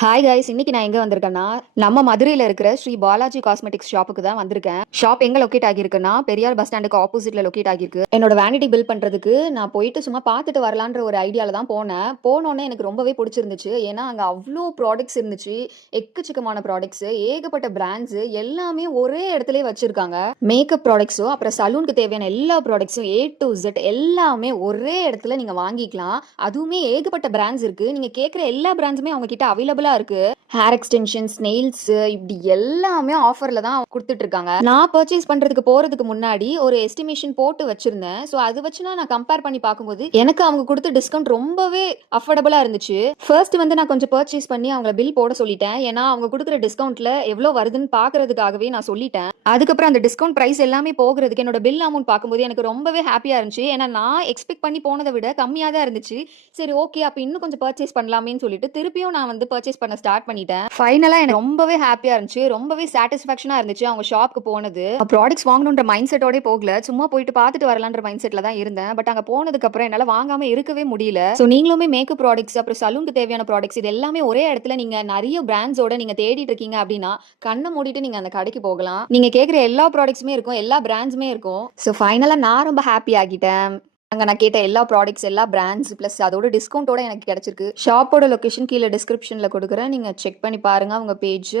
Hi guys, இன்னைக்கு நான் எங்க வந்திருக்கேன்னா நம்ம மதுரையில இருக்கிற ஸ்ரீ பாலாஜி காஸ்மெட்டிக்ஸ் ஷாப்புக்கு தான் வந்திருக்கேன். ஷாப் எங்க லொக்கேட் ஆகியிருக்குன்னா பெரியார் பஸ் ஸ்டாண்டுக்கு ஆப்போசிட்ல லொக்கேட் ஆகியிருக்கு. என்னோட வேனிட்டி பில் பண்றதுக்கு நான் போயிட்டு சும்மா பார்த்துட்டு வரலான்ற ஒரு ஐடியால தான் போனேன். போனோடனே எனக்கு ரொம்பவே பிடிச்சிருந்துச்சு. ஏன்னா அங்க அவ்வளோ ப்ராடக்ட்ஸ் இருந்துச்சு, எக்கச்சக்கமான ப்ராடக்ட்ஸ், ஏகப்பட்ட பிராண்ட்ஸ் எல்லாமே ஒரே இடத்துல வச்சிருக்காங்க. மேக்கப் ப்ராடக்ட்ஸோ அப்புறம் சலூனுக்கு தேவையான எல்லா ப்ராடக்ட்ஸும் A to Z எல்லாமே ஒரே இடத்துல நீங்க வாங்கிக்கலாம். அதுவுமே ஏகப்பட்ட பிராண்ட்ஸ் இருக்கு. நீங்க கேட்குற எல்லா பிராண்ட்ஸுமே அவங்க கிட்ட அவைலபிளா இருக்கு. ஹேர் எக்ஸ்டென்ஷன்ஸ், நெயில்ஸ் இப்படி எல்லாமே ஆஃபர்ல தான் கொடுத்துட்டு இருக்காங்க. நான் பர்ச்சேஸ் பண்றதுக்கு போறதுக்கு முன்னாடி ஒரு எஸ்டிமேஷன் போட்டு வச்சிருந்தேன். ஸோ அது வச்சு நான் கம்பேர் பண்ணி பார்க்கும்போது எனக்கு அவங்க கொடுத்த டிஸ்கவுண்ட் ரொம்பவே அஃபோர்டபுளா இருந்துச்சு. ஃபர்ஸ்ட் நான் கொஞ்சம் பர்ச்சேஸ் பண்ணி அவங்கள பில் போட சொல்லிட்டேன். ஏன்னா அவங்க கொடுக்குற டிஸ்கவுண்ட்ல எவ்வளவு வருதுன்னு பாக்குறதுக்காகவே நான் சொல்லிட்டேன். அதுக்கப்புறம் அந்த டிஸ்கவுண்ட் பிரைஸ் எல்லாமே போகிறதுக்கு என்னோட பில் அமௌண்ட் பார்க்கும்போது எனக்கு ரொம்பவே ஹாப்பியா இருந்துச்சு. ஏன்னா நான் எக்ஸ்பெக்ட் பண்ணி போனதை விட கம்மியா தான் இருந்துச்சு. சரி, ஓகே, அப்ப இன்னும் கொஞ்சம் பர்ச்சேஸ் பண்ணலாமேன்னு சொல்லிட்டு திருப்பியும் நான் பர்ச்சேஸ் பண்ண ஸ்டார்ட் பண்ணிட்டேன். ஃபைனலா எனக்கு ரொம்பவே ஹாப்பியா இருந்துச்சு, ரொம்பவே சாட்டிஸ்ஃபேக்ஷனா இருந்துச்சு அவங்க ஷாப்க்கு போனது. ப்ராடக்ட்ஸ் வாங்கணுன்ற மைண்ட் செட்டோட போகல, சும்மா போயிட்டு பார்த்துட்டு வரலான்ற மைண்ட் செட்ல தான் இருந்தேன். பட் அங்க போனதுக்கு அப்புறம் என்னால வாங்காம இருக்கவே முடியல. ஸோ நீங்களுமே மேக்கப் ப்ராடக்ட்ஸ் அப்புறம் சலூனுக்கு தேவையான ப்ராடக்ட்ஸ் இது எல்லாமே ஒரே இடத்துல நீங்க நிறைய பிராண்ட்ஸோட நீங்க தேடிட்டு இருக்கீங்க அப்படின்னா கண்ணை மூடிட்டு நீங்க அந்த கடைக்கு போகலாம். நீங்க கேட்குற எல்லா ப்ராடக்ட்ஸுமே இருக்கும், எல்லா பிராண்ட்ஸுமே இருக்கும். ஸோ ஃபைனலா நான் ரொம்ப ஹாப்பி ஆகிட்டேன். அங்க நான் கேட்ட எல்லா ப்ராடக்ட்ஸ், எல்லா பிராண்ட்ஸ் பிளஸ் அதோட டிஸ்கவுண்டோட எனக்கு கிடைச்சிருக்கு. ஷாப்போட லொகேஷன் கீழே டிஸ்கிரிப்ஷன்ல கொடுக்குறேன், நீங்க செக் பண்ணி பாருங்க. அவங்க பேஜ்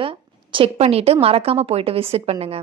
செக் பண்ணிட்டு மறக்காம போயிட்டு விசிட் பண்ணுங்க.